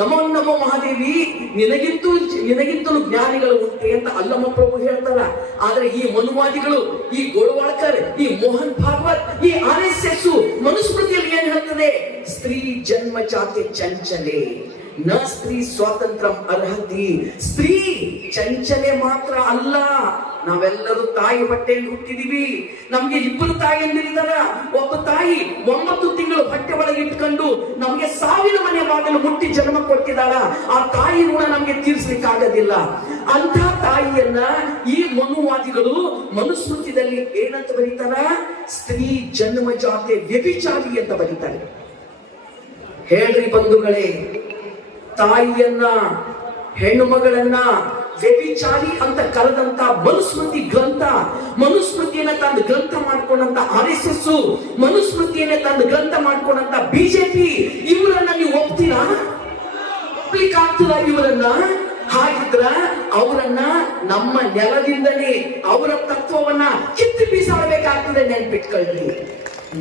ನಮೋ ನಮೋ ಮಹಾದೇವಿ, ನಿನಗಿಂತಲೂ ಜ್ಞಾನಿಗಳು ಉಂಟೆ ಅಂತ ಅಲ್ಲಮ್ಮ ಪ್ರಭು ಹೇಳ್ತಾರ. ಆದ್ರೆ ಈ ಮನುವಾದಿಗಳು, ಈ ಗೋಳ್ವಾಳ್ಕರ್, ಈ ಮೋಹನ್ ಭಾಗವತ್, ಈ RSS ಮನುಸ್ಮೃತಿಯಲ್ಲಿ ಏನ್ ಹೇಳ್ತದೆ? ಸ್ತ್ರೀ ಜನ್ಮ ಜಾತಿ ಚಂಚಲೆ, ನ ಸ್ತ್ರೀ ಸ್ವಾತಂತ್ರ್ಯ ಅರ್ಹತಿ. ಸ್ತ್ರೀ ಚಂಚಲೆ ಮಾತ್ರ ಅಲ್ಲ, ನಾವೆಲ್ಲರೂ ತಾಯಿ ಹೊಟ್ಟೆಯಲ್ಲಿ ಹುಟ್ಟಿದೀವಿ. ನಮ್ಗೆ 2 ತಾಯಿಯಂದಿರಿದಾರ. ಒಬ್ಬ ತಾಯಿ 9 ತಿಂಗಳು ಹೊಟ್ಟೆ ಒಳಗೆ ಇಟ್ಕೊಂಡು ನಮ್ಗೆ ಸಾವಿನ ಮನೆ ಬಾಗಿಲು ಮುಟ್ಟಿ ಜನ್ಮ ಕೊಟ್ಟಿದ್ದಾಳ. ಆ ತಾಯಿ ಋಣ ನಮ್ಗೆ ತೀರ್ಸ್ಲಿಕ್ಕೆ ಆಗೋದಿಲ್ಲ. ಅಂತ ತಾಯಿಯನ್ನ ಈ ಮನುವಾದಿಗಳು ಮನುಸ್ಮೃತಿಯಲ್ಲಿ ಏನಂತ ಬರೀತಾರ? ಸ್ತ್ರೀ ಜನ್ಮ ಜಾತೆ ವ್ಯಭಿಚಾರಿ ಅಂತ ಬರೀತಾರೆ. ಹೇಳ್ರಿ ಬಂಧುಗಳೇ, ತಾಯಿಯನ್ನ, ಹೆಣ್ಣು ಮಗಳನ್ನ ವ್ಯಭಿಚಾರಿ ಅಂತ ಕರೆದಂತ ಮನುಸ್ಮೃತಿ ಗ್ರಂಥ, ಮನುಸ್ಮೃತಿಯನ್ನ ತಂದು ಗ್ರಂಥ ಮಾಡ್ಕೊಂಡಂತ RSS, ಮನುಸ್ಮೃತಿಯನ್ನ ತಂದು ಗ್ರಂಥ ಮಾಡ್ಕೊಂಡಂತ BJP, ಇವರನ್ನ ನೀವು ಒಪ್ತೀರಾ? ಒಪ್ಲಿಕ್ಕೆ ಆಗ್ತದ ಇವರನ್ನ? ಹಾಗಿದ್ರ ಅವರನ್ನ ನಮ್ಮ ನೆಲದಿಂದಲೇ ಅವರ ತತ್ವವನ್ನ ಕಿತ್ತು ಬೀಸಾಡಬೇಕಾಗ್ತದೆ. ನೆನ್ಪಿಟ್ಕೊಳ್ಳಿ,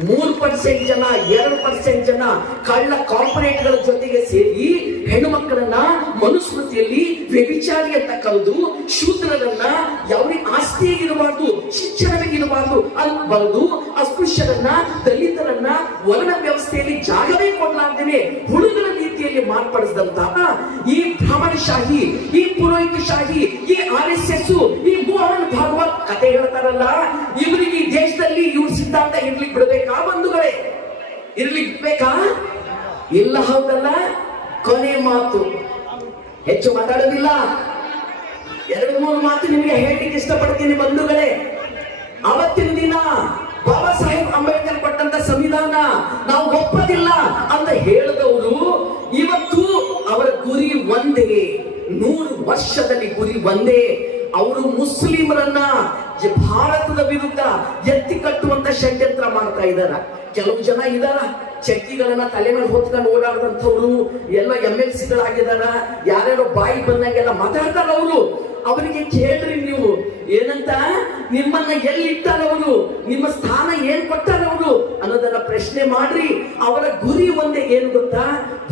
3% ಜನ, 2% ಜನ ಕಳ್ಳ ಕಾರ್ಪೊರೇಟ್ಗಳ ಜೊತೆಗೆ ಸೇರಿ ಹೆಣ್ಣು ಮಕ್ಕಳನ್ನ ಮನುಸ್ಮೃತಿಯಲ್ಲಿ ವ್ಯಭಿಚಾರಿ ಅಂತ ಕರೆದು, ಶೂದ್ರರನ್ನ ಯಾವ್ರಿಗೆ ಆಸ್ತಿಯಾಗಿರಬಾರ್ದು, ಶಿಕ್ಷಣವಾಗಿರಬಾರ್ದು ಅಂತ ಬರೆದು, ಅಸ್ಪೃಶ್ಯರನ್ನ, ದಲಿತರನ್ನ ವರ್ಣ ವ್ಯವಸ್ಥೆಯಲ್ಲಿ ಜಾಗವೇ ಕೊಡಲಾರ್ದೇನೆ ಹುಳುಗಳ ರೀತಿಯಲ್ಲಿ ಮಾರ್ಪಡಿಸಿದಂತಹ ಈ ಬ್ರಾಹ್ಮಣಶಾಹಿ, ಈ ಪುರೋಹಿತಶಾಹಿ, ಈ RSS, ಈ ಮೋಹನ್ ಭಾಗವತ್ ಕತೆ ಹೇಳ್ತಾರಲ್ಲ, ಇವರಿಗೆ ಈ ದೇಶದಲ್ಲಿ ಇವ್ರ ಸಿದ್ಧಾಂತ ಇರ್ಲಿಕ್ಕೆ ಬಿಡಬೇಕಾ ಬಂಧುಗಳೇ? ಇರ್ಲಿಕ್ಕೆ ಬೇಕಾ? ಇಲ್ಲ, ಹೌದಲ್ಲ? ಕೊನೆ ಮಾತು, ಹೆಚ್ಚು ಮಾತಾಡೋದಿಲ್ಲ. 2-3 ಮಾತು ನಿಮಗೆ ಹೇಳಲಿಕ್ಕೆ ಇಷ್ಟಪಡ್ತೀನಿ ಬಂಧುಗಳೇ. ಅವತ್ತಿನ ದಿನ ಬಾಬಾ ಸಾಹೇಬ್ ಅಂಬೇಡ್ಕರ್ ಕೊಟ್ಟಂತ ಸಂವಿಧಾನ ನಾವು ಒಪ್ಪದಿಲ್ಲ ಅಂತ ಹೇಳಿದವರು ಇವತ್ತು ಅವರ ಗುರಿ ಒಂದೇ, 100 ವರ್ಷದಲ್ಲಿ ಗುರಿ ಒಂದೇ. ಅವರು ಮುಸ್ಲಿಮರನ್ನ ಭಾರತದ ವಿರುದ್ಧ ಎತ್ತಿ ಕಟ್ಟುವಂತ ಷಡ್ಯಂತ್ರ ಮಾಡ್ತಾ ಇದ್ದಾರ. ಕೆಲವು ಜನ ಇದಾರ, ಚಡ್ಡಿಗಳನ್ನ ತಲೆ ಮೇಲೆ ಹೊತ್ಕೊಂಡು ಓಡಾಡದಂಥವ್ರು ಎಲ್ಲ MLC ಗಳಾಗಿದಾರ. ಯಾರ್ಯಾರೋ ಬಾಯಿ ಬಂದಂಗೆಲ್ಲ ಮಾತಾಡ್ತಾರ ಅವರು. ಅವರಿಗೆ ಕೇಳ್ರಿ ನೀವು, ಏನಂತ ನಿಮ್ಮನ್ನ ಎಲ್ಲಿಟ್ಟಾರವರು, ನಿಮ್ಮ ಸ್ಥಾನ ಏನ್ ಕೊಟ್ಟಾರವರು ಅನ್ನೋದನ್ನ ಪ್ರಶ್ನೆ ಮಾಡ್ರಿ. ಅವರ ಗುರಿ ಒಂದೇ, ಏನು ಗೊತ್ತಾ?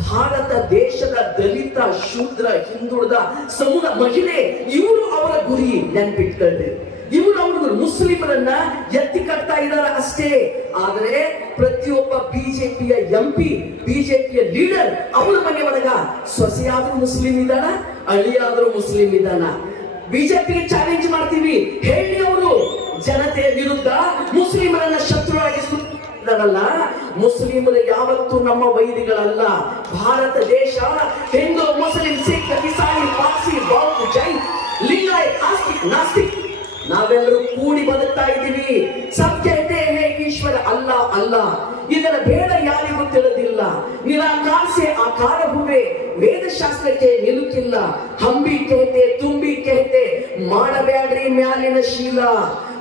ಭಾರತ ದೇಶದ ದಲಿತ, ಶೂದ್ರ, ಹಿಂದುಳಿದ ಸಮುದಾಯ, ಮಹಿಳೆ, ಇವರು ಅವರ ಗುರಿ. ನೆನ್ಪಿಟ್ಕೊಳ್ರಿ, ಇವರು ಅವರು ಮುಸ್ಲಿಮರನ್ನ ಎತ್ತಿ ಕಟ್ತಾ ಇದಾರ ಅಷ್ಟೇ. ಆದ್ರೆ ಪ್ರತಿಯೊಬ್ಬ BJPಯ MP, BJPಯ ಲೀಡರ್, ಅವರ ಮನೆ ಒಳಗ ಸೊಸೆಯಾದ್ರೂ ಮುಸ್ಲಿಂ ಇದ್ದಾನ, ಅಳಿಯಾದ್ರೂ ಮುಸ್ಲಿಂ ಇದ್ದಾನ. BJPಗೆ ಚಾಲೆಂಜ್ ಮಾಡ್ತೀವಿ, ಹೇಳಿ ಅವರು ಜನತೆಯ ವಿರುದ್ಧ ಮುಸ್ಲಿಮರನ್ನ ಶತ್ರುವಾಗಿಸುತ್ತಾರಲ್ಲ. ಮುಸ್ಲಿಮರು ಯಾವತ್ತೂ ನಮ್ಮ ವೈರಿಗಳಲ್ಲ. ಭಾರತ ದೇಶ ಹಿಂದೂ, ಮುಸ್ಲಿಂ, ಸಿಖ್, ಇಸಾಯಿ, ಪಾರ್ಸಿ, ಬೌದ್ಧ, ಜೈನ್, ಲಿಂಗಾಯತ್, ಆಸ್ತಿಕ್, ನಾಸ್ತಿಕ್ ನಾವೆಲ್ಲರೂ ಕೂಡಿ ಬದುಕ್ತಾ ಇದ್ದೀವಿ. ಸತ್ಯ ಇದೆ, ಹೇ ಈಶ್ವರ ಅಲ್ಲ ಅಲ್ಲ, ಇದರ ಬೇಡ ಯಾರಿಗೂ ತಿಳಿದಿಲ್ಲ. ನಿರಾಕಾರಸೆ ಆಕಾರ ಹುವೆ, ವೇದಶಾಸ್ತ್ರಕ್ಕೆ ನಿಲುಕಿಲ್ಲ. ಹಂಬಿ ಕೇತೆ, ತುಂಬಿ ಕೇತೆ, ಮಾಡಬೇಡ್ರಿ ಮ್ಯಾಲಿನ ಶೀಲ.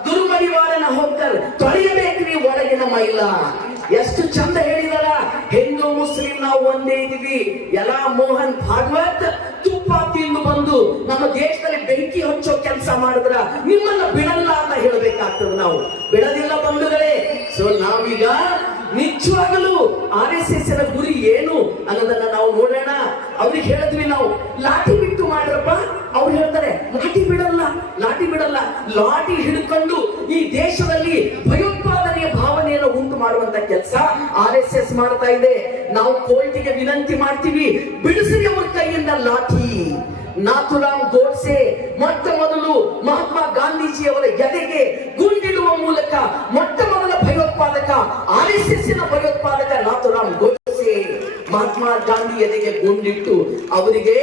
ದುರ್ಮಡಿವಾರನ ಹೋಗ್ತಾರೆ, ತೊಳೆಯಬೇಕ್ರಿ ಒಳಗಿನ ಮೈಲ. ಎಷ್ಟು ಚಂದ ಹೇಳಿದಾರ. ಹಿಂದೂ ಮುಸ್ಲಿಂ ನಾವು ಒಂದೇ ಇದೀವಿ. ಎಲ್ಲ ಮೋಹನ್ ಭಾಗವತ್ ತುಪ್ಪ ತಿಂದು ಬಂದು ನಮ್ಮ ದೇಶದಲ್ಲಿ ಬೆಂಕಿ ಹಚ್ಚೋ ಕೆಲಸ ಮಾಡಿದ್ರ ನಿಮ್ಮನ್ನ ಬಿಡಲ್ಲ ಅಂತ ಹೇಳಬೇಕಾಗ್ತದೆ. ನಾವು ಬಿಡದಿಲ್ಲ ಬಂಧುಗಳೇ. ಸೊ ನಾವೀಗ ನಿಜವಾಗಲೂ RSS ನ ಗುರಿ ಏನು ಅನ್ನೋದನ್ನ ನಾವು ನೋಡೋಣ. ಅವ್ರಿಗೆ ಹೇಳಿದ್ವಿ ನಾವು, ಲಾಠಿ ಬಿಟ್ಟು ಮಾಡ್ರಪ್ಪ. ಅವ್ರು ಹೇಳ್ತಾರೆ, ಲಾಠಿ ಬಿಡಲ್ಲ, ಲಾಠಿ ಬಿಡಲ್ಲ. ಲಾಠಿ ಹಿಡ್ಕೊಂಡು ಈ ದೇಶದಲ್ಲಿ ಭಯೋತ್ಪಾದನೆಯ ಭಾವನೆಯನ್ನು ಉಂಟು ಮಾಡುವಂತ ಕೆಲಸ RSS ಮಾಡ್ತಾ ಇದೆ. ನಾವು ಕೋರ್ಟಿಗೆ ವಿನಂತಿ ಮಾಡ್ತೀವಿ, ಬಿಡಿಸಿ ಅವರ ಕೈಯಿಂದ ಲಾಠಿ. ನಾಥುರಾಮ್ ಗೋಡ್ಸೆ ಮೊಟ್ಟ ಮೊದಲು ಮಹಾತ್ಮ ಗಾಂಧೀಜಿಯವರ ಎದೆಗೆ ಗುಂಡಿಡುವ ಮೂಲಕ ಮೊಟ್ಟ ಮೊದಲ ಭಯೋತ್ಪಾದಕ, RSS ನ ಭಯೋತ್ಪಾದಕ ನಾಥುರಾಮ್ ಗೋಡ್ಸೆ. ಮಹಾತ್ಮ ಗಾಂಧಿ ಎದೆಗೆ ಗುಂಡಿಟ್ಟು ಅವರಿಗೆ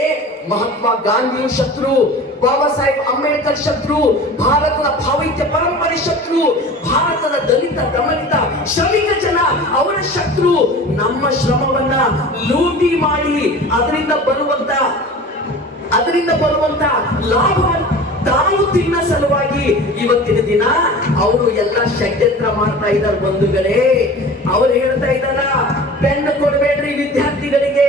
ಮಹಾತ್ಮ ಗಾಂಧಿಯು ಶತ್ರು, ಬಾಬಾ ಸಾಹೇಬ್ ಅಂಬೇಡ್ಕರ್ ಶತ್ರು, ಭಾರತದ ಭಾವೈಕ್ಯ ಪರಂಪರೆ ಶತ್ರು, ಭಾರತದ ದಲಿತ, ದಮನಿತ, ಶ್ರಮಿಕ ಜನ ಅವರ ಶತ್ರು. ನಮ್ಮ ಶ್ರಮವನ್ನ ಲೂಟಿ ಮಾಡಿ ಅದರಿಂದ ಬರುವಂತ ಲಾಭವನ್ನು ತಾವು ತಿನ್ನ ಸಲುವಾಗಿ ಇವತ್ತಿನ ದಿನ ಅವರು ಎಲ್ಲ ಷಡ್ಯಂತ್ರ ಮಾಡ್ತಾ ಇದ್ದಾರೆ ಬಂಧುಗಳೇ. ಅವರು ಹೇಳ್ತಾ ಇದ್ದಾರ, ಪೆನ್ ಕೊಡ್ಬೇಡ್ರಿ ವಿದ್ಯಾರ್ಥಿಗಳಿಗೆ,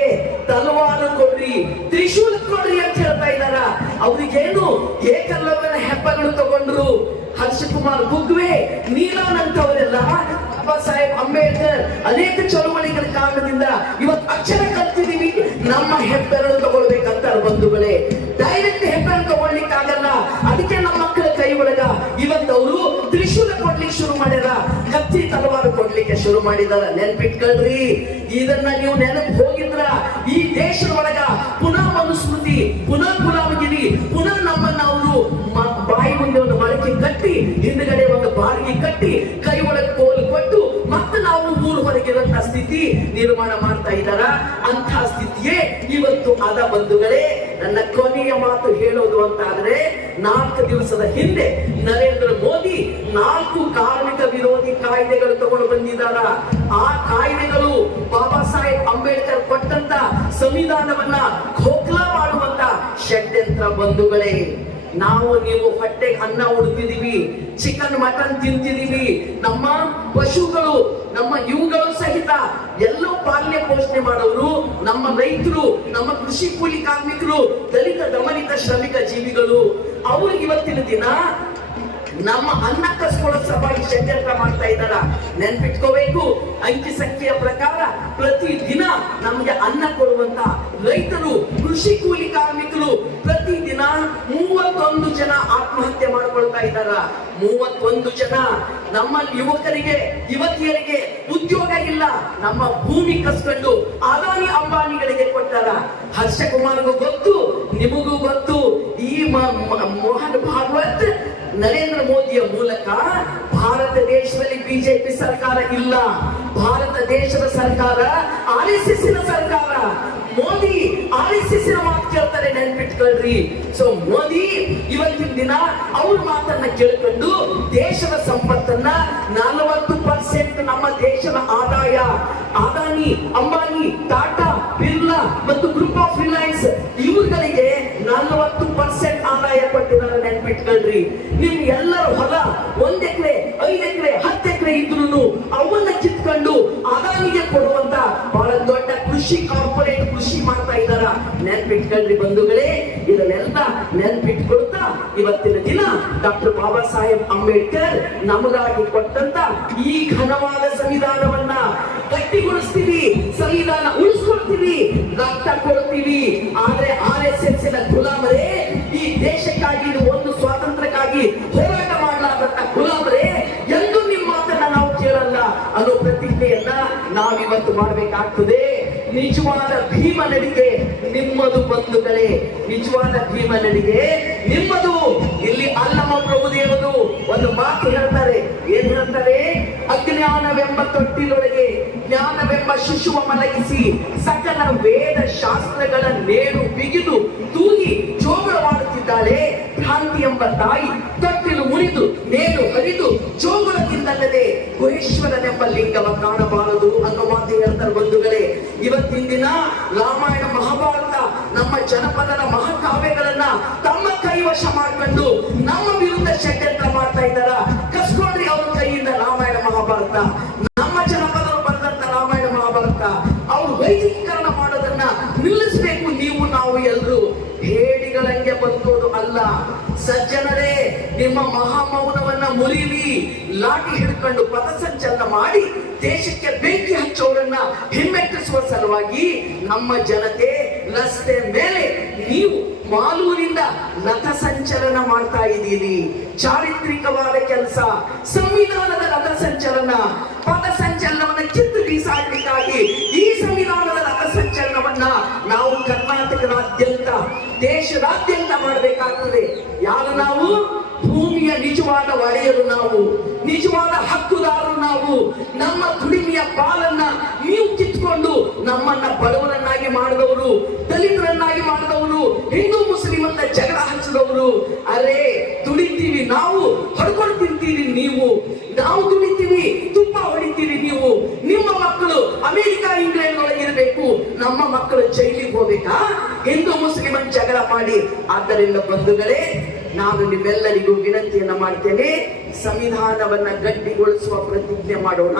ತಲವಾರು ಕೊಡ್ರಿ, ತ್ರಿಶೂಲ ಕೊಡ್ರಿ ಅಂತ ಹೇಳ್ತಾ ಇದ್ದಾರ. ಅವ್ರಿಗೇನು ಏಕಲವ್ಯನ ಹೆಬ್ಬಗಳು ತಗೊಂಡ್ರು. ಹರ್ಷಕುಮಾರ್ ಗುಗ್ವೆ, ನೀಲಾನಂತವರೆಲ್ಲ, ಬಾಬಾ ಸಾಹೇಬ್ ಅಂಬೇಡ್ಕರ್ ಅನೇಕ ಚಳುವಳಿಗಳ ಕಾರಣದಿಂದ ಇವತ್ತು ಅಕ್ಷರ ಕಲ್ತಿದೀವಿ. ನಮ್ಮ ಹೆಬ್ಬೆರಳು ಬಂಧುಗಳೇ. ಡೈರೆಕ್ಟ್ ಹೆಬ್ಬೆರಳು ತಗೊಳ್ಲಿಕ್ಕಾಗಲ್ಲ. ಅದಕ್ಕೆ ನಮ್ಮ ಮಕ್ಕಳ ಕೈ ಒಳಗ ಇವತ್ತವರು ತ್ರಿಶೂಲ ಕೊಡ್ಲಿಕ್ಕೆ ಶುರು ಮಾಡ್ಯಾರ, ಕತ್ತಿ ತಲವಾರು ಕೊಡ್ಲಿಕ್ಕೆ ಶುರು ಮಾಡಿದಾರ. ನೆನ್ಪಿಟ್ಕೊಳ್ರಿ, ಇದನ್ನ ನೀವು ನೆನಪು ಹೋಗಿದ್ರ ಈ ದೇಶದ ಒಳಗ ಪುನಃ ಮನುಸ್ಮೃತಿ, ಪುನಃ ಗುಲಾಮಗಿರಿ, ಪುನಃ ನಮ್ಮನ್ನ ಅವರು ಬಾಯಿ ಮುಂದೆ ಒಂದು ಮಳಕೆ ಕಟ್ಟಿ, ಹಿಂದ್ಗಡೆ ಒಂದು ಬಾರಿಗೆ ಕಟ್ಟಿ, ಕೈ ಒಳಗೆ ಕೋಲು ಕೊಟ್ಟು ಮತ್ತೆ ನಾವು ಊರು ಹೊರಗಿರಂತ ಸ್ಥಿತಿ ನಿರ್ಮಾಣ ಮಾಡ್ತಾ ಇದ್ದಾರ. ಅಂತ ಸ್ಥಿತಿಯೇ ಇವತ್ತು ಅದ ಬಂಧುಗಳೇ. ನನ್ನ ಕೊನೆಯ ಮಾತು ಹೇಳೋದು ಅಂತ ಆದ್ರೆ, 4 ದಿವಸದ ಹಿಂದೆ ನರೇಂದ್ರ ಮೋದಿ 4 ಕಾರ್ಮಿಕ ವಿರೋಧಿ ಕಾಯ್ದೆಗಳು ತಗೊಂಡು ಬಂದಿದ್ದಾರ. ಆ ಕಾಯ್ದೆಗಳು ಬಾಬಾ ಸಾಹೇಬ್ ಅಂಬೇಡ್ಕರ್ ಕೊಟ್ಟಂತ ಸಂವಿಧಾನವನ್ನ ಖೋಖ್ಲಾ ಮಾಡುವಂತ ಷಡ್ಯಂತ್ರ ಬಂಧುಗಳೇ. ನಾವು ನೀವು ಹೊಟ್ಟೆಗೆ ಅನ್ನ ಉಡ್ತಿದೀವಿ, ಚಿಕನ್ ಮಟನ್ ತಿಂತಿದೀವಿ, ನಮ್ಮ ಪಶುಗಳು ನಮ್ಮ ಇವುಗಳು ಸಹಿತ ಎಲ್ಲೋ ಪಾಲನೆ ಪೋಷಣೆ ಮಾಡೋರು ನಮ್ಮ ರೈತರು, ನಮ್ಮ ಕೃಷಿ ಕೂಲಿ ಕಾರ್ಮಿಕರು, ದಲಿತ ದಮನಿತ ಶ್ರಮಿಕ ಜೀವಿಗಳು. ಅವ್ರಿಗೆ ಇವತ್ತಿನ ದಿನ ನಮ್ಮ ಅನ್ನ ಕಸ್ಕೊಳ್ಳೋ ಸಲುವಾಗಿ ಷಡ್ಯಂತ್ರ ಮಾಡ್ತಾ ಇದ್ದಾರ. ನೆನ್ಪಿಟ್ಕೋಬೇಕು, ಅಂಕಿ ಸಂಖ್ಯೆಯ ಪ್ರಕಾರ ಪ್ರತಿ ದಿನ ನಮ್ಗೆ ಅನ್ನ ಕೊಡುವಂತ ರೈತರು, ಕೃಷಿ ಕೂಲಿ ಕಾರ್ಮಿಕರು ಪ್ರತಿ ದಿನ 31 ಜನ ಆತ್ಮಹತ್ಯೆ ಮಾಡ್ಕೊಳ್ತಾ ಇದ್ದಾರ. 31 ಜನ. ನಮ್ಮ ಯುವಕರಿಗೆ ಯುವತಿಯರಿಗೆ ಉದ್ಯೋಗ ಇಲ್ಲ. ನಮ್ಮ ಭೂಮಿ ಕಸ್ಕೊಂಡು ಅದಾನಿ ಅಂಬಾನಿಗಳಿಗೆ ಕೊಟ್ಟಾರ. ಹರ್ಷ ಕುಮಾರ್ಗೂ ಗೊತ್ತು, ನಿಮಗೂ ಗೊತ್ತು. ಈ ಮೋಹನ್ ಭಾಗವತ್ ನರೇಂದ್ರ ಮೋದಿಯ ಮೂಲಕ ಭಾರತ ದೇಶದಲ್ಲಿ ಬಿಜೆಪಿ ಸರ್ಕಾರ ಇಲ್ಲ. ಭಾರತ ದೇಶದ ಸರ್ಕಾರ RSS ಸರ್ಕಾರ. ಮೋದಿ RSS ಮಾತು ಕೇಳ್ತಾರೆ, ನೆನ್ಪಿಟ್ಕೊಳ್ರಿ. ಸೊ ಮೋದಿ ಇವತ್ತಿನ ದಿನ ಅವ್ರ ಮಾತನ್ನ ಕೇಳ್ಕೊಂಡು ದೇಶದ ಸಂಪತ್ತನ್ನ 40% ನಮ್ಮ ದೇಶದ ಆದಾಯ ಅದಾನಿ ಅಂಬಾನಿ, ಟಾಟಾ, ಬಿರ್ಲಾ ಮತ್ತು ಗ್ರೂಪ್ ಆಫ್ ರಿಲಯನ್ಸ್ ಇವುಗಳಿಗೆ 40% ಆದಾಯ ಕೊಟ್ಟಿದ್ದಾರೆ. ನೆನ್ಪಿಟ್ಕೊಳ್ರಿ. ನಿಮ್ ಎಲ್ಲರ ಹೊಲ 1 ಎಕರೆ 5 ಎಕರೆ 10 ಎಕರೆ ಇದ್ರು ಅವನ್ನ ಕಿತ್ಕೊಂಡು ಅದಾನಿಗೆ ಕೊಡುವಂತ ಬಹಳ ದೊಡ್ಡ ಕೃಷಿ ಕಾರ್ಪೊರೇಟ್ ಕೃಷಿ ಮಾಡ್ತಾ ಇದ್ದಾರ. ನೆನ್ಪಿಟ್ಕೊಳ್ರಿ ಬಂಧುಗಳೇ. ಇದನ್ನೆಲ್ಲ ನೆನ್ಪಿಟ್ಕೊಳ್ತಾ ಇವತ್ತಿನ ದಿನ ಡಾಕ್ಟರ್ ಬಾಬಾ ಸಾಹೇಬ್ ಅಂಬೇಡ್ಕರ್ ನಮಗಾಗಿ ಕೊಟ್ಟಂತ ಈ ಘನವಾದ ಸಂವಿಧಾನವನ್ನ ಗಟ್ಟಿಗೊಳಿಸ್ತೀವಿ, ಸಂವಿಧಾನ ಉಳಿಸ್ಕೊಳ್ತೀವಿ, ರಕ್ತ ಕೊಡ್ತೀವಿ. ಆದ್ರೆ RSS ಗುಲಾಮರೇ, ಈ ದೇಶಕ್ಕಾಗಿ ಒಂದು ಸ್ವಾತಂತ್ರ್ಯಕ್ಕಾಗಿ ಹೋರಾಟ ಮಾಡಲಾದಂತ ಗುಲಾಮರೇ, ಎಂದು ನಿಮ್ಮ ಮಾತನ್ನ ನಾವು ಕೇಳಲ್ಲ ಅನ್ನೋ ಪ್ರತಿಜ್ಞೆಯನ್ನ ನಾವಿವತ್ತು ಮಾಡಬೇಕಾಗ್ತದೆ. ನಿಜವಾದ ಭೀಮ ನಡಿಗೆ ನಿಮ್ಮದು ಬಂಧುಗಳೇ, ನಿಜವಾದ ಭೀಮ ನಡಿಗೆ ನಿಮ್ಮದು. ಇಲ್ಲಿ ಅಲ್ಲಮ ಪ್ರಭುದೇವರು ಒಂದು ಮಾತು ಹೇಳ್ತಾರೆ. ಏನ್ ಹೇಳ್ತಾರೆ? ಅಜ್ಞಾನವೆಂಬ ತೊಟ್ಟಿಲೊಳಗೆ ಜ್ಞಾನವೆಂಬ ಶಿಶುವ ಮಲಗಿಸಿ ಸಕಲ ವೇದ ಶಾಸ್ತ್ರಗಳ ನೇಡು ಬಿಗಿದು ತೂಗಿ ಜೋಗುಳವಾಡುತ್ತಿದ್ದಾಳೆ ಭ್ರಾಂತಿ ಎಂಬ ತಾಯಿ. ತೊಟ್ಟಿಲು ಮುರಿದು ನೇಡು ಹರಿದು ಜೋಗುಳದಿಂದಲ್ಲದೆ ಗುಹೇಶ್ವರನೆಂಬ ಲಿಂಗವ ಕಾಣಬಾರದು ಅನ್ನೋ ಮಾತು ಹೇಳ್ತಾರೆ ಬಂಧುಗಳೇ. ಇವತ್ತಿನ ದಿನ ರಾಮಾಯಣ ಮಹಾಭಾರತ ನಮ್ಮ ಜನಪದರ ಮಹಾಕಾವ್ಯಗಳನ್ನ ತಮ್ಮ ಕೈವಶ ಮಾಡ್ಕೊಂಡು ನಮ್ಮ ವಿರುದ್ಧ ಷಡ್ಯಂತ್ರ ಮಾಡ್ತಾ ಇದ್ದಾರ. ಕಸ್ಕೊಂಡ್ರಿ ಅವ್ರ ಕೈಯಿಂದ ರಾಮಾಯಣ ಮಹಾಭಾರತ, ನಮ್ಮ ಜನಪದರು ಬರೆದಂತ ರಾಮಾಯಣ ಮಹಾಭಾರತ. ಅವ್ರು ವೈದಿಕೀಕರಣ ಮಾಡೋದನ್ನ ನಿಲ್ಲಿಸಬೇಕು. ನೀವು ನಾವು ಎಲ್ರು ಹೇಡಿಗಳಂಗೆ ಬದುಕೋದು ಅಲ್ಲ. ಸಜ್ಜನರೇ, ನಿಮ್ಮ ಮಹಾಮೌನವನ್ನ ಮುರಿಲಿ. ಲಾಠಿ ಹಿಡ್ಕೊಂಡು ಪಥಸಂಚಲನ ಮಾಡಿ ದೇಶಕ್ಕೆ ಬೆಂಕಿ ಹಚ್ಚೋರನ್ನ ಹಿಮ್ಮೆಟ್ಟಿಸುವ ಸಲುವಾಗಿ ನಮ್ಮ ಜನತೆ ರಸ್ತೆ ಮೇಲೆ ನೀವು ಮಾಲೂರಿಂದ ರಥ ಸಂಚಲನ ಮಾಡ್ತಾ ಇದ್ದೀರಿ. ಚಾರಿತ್ರಿಕವಾದ ಕೆಲಸ, ಸಂವಿಧಾನದ ರಥ ಸಂಚಲನ, ಪಥ ಸಂಚಲನವನ್ನ ಕಿತ್ತು ಬೀಸಾಡ್ಲಿಕ್ಕಾಗಿ ಈ ಸಂವಿಧಾನದ ರಥ ಸಂಚಲನವನ್ನ ನಾವು ಕರ್ನಾಟಕದಾದ್ಯಂತ ದೇಶದಾದ್ಯಂತ ಮಾಡಬೇಕಾಗ್ತದೆ. ಯಾರು ನಾವು? ಭೂಮಿಯ ನಿಜವಾದ ಒಡೆಯರು ನಾವು, ನಿಜವಾದ ಹಕ್ಕುದಾರರು ನಾವು. ನಮ್ಮ ದುಡಿಮೆಯ ಪಾಲನ್ನ ನೀವು ಕಿತ್ಕೊಂಡು ನಮ್ಮನ್ನ ಬಡವರನ್ನಾಗಿ ಮಾಡಿದವರು, ದಲಿತರನ್ನಾಗಿ ಮಾಡಿದವರು, ಹಿಂದೂ ಮುಸ್ಲಿಂ ಅಂತ ಜಗಳ ಹಚ್ಚಿದವರು. ಅರೇ, ದುಡಿತೀವಿ ನಾವು, ಹೊಡ್ಕೊಂಡು ತಿಂತೀವಿ ನೀವು. ನಾವು ದುಡಿತೀವಿ, ತುಪ್ಪ ಹೊಡಿತೀವಿ ನೀವು. ನಿಮ್ಮ ಮಕ್ಕಳು ಅಮೆರಿಕ ಇಂಗ್ಲೆಂಡ್ ಒಳಗೆ ಇರಬೇಕು, ನಮ್ಮ ಮಕ್ಕಳು ಜೈಲಿಗೆ ಹೋಗ್ಬೇಕಾ? ಹಿಂದೂ ಮುಸ್ಲಿಂ ಅಂತ ಜಗಳ ಮಾಡಿ. ಆದ್ದರಿಂದ ಬಂಧುಗಳೇ, ನಾನು ನಿಮ್ಮೆಲ್ಲರಿಗೂ ವಿನಂತಿಯನ್ನ ಮಾಡ್ತೇನೆ, ಸಂವಿಧಾನವನ್ನ ಗಟ್ಟಿಗೊಳಿಸುವ ಪ್ರತಿಜ್ಞೆ ಮಾಡೋಣ.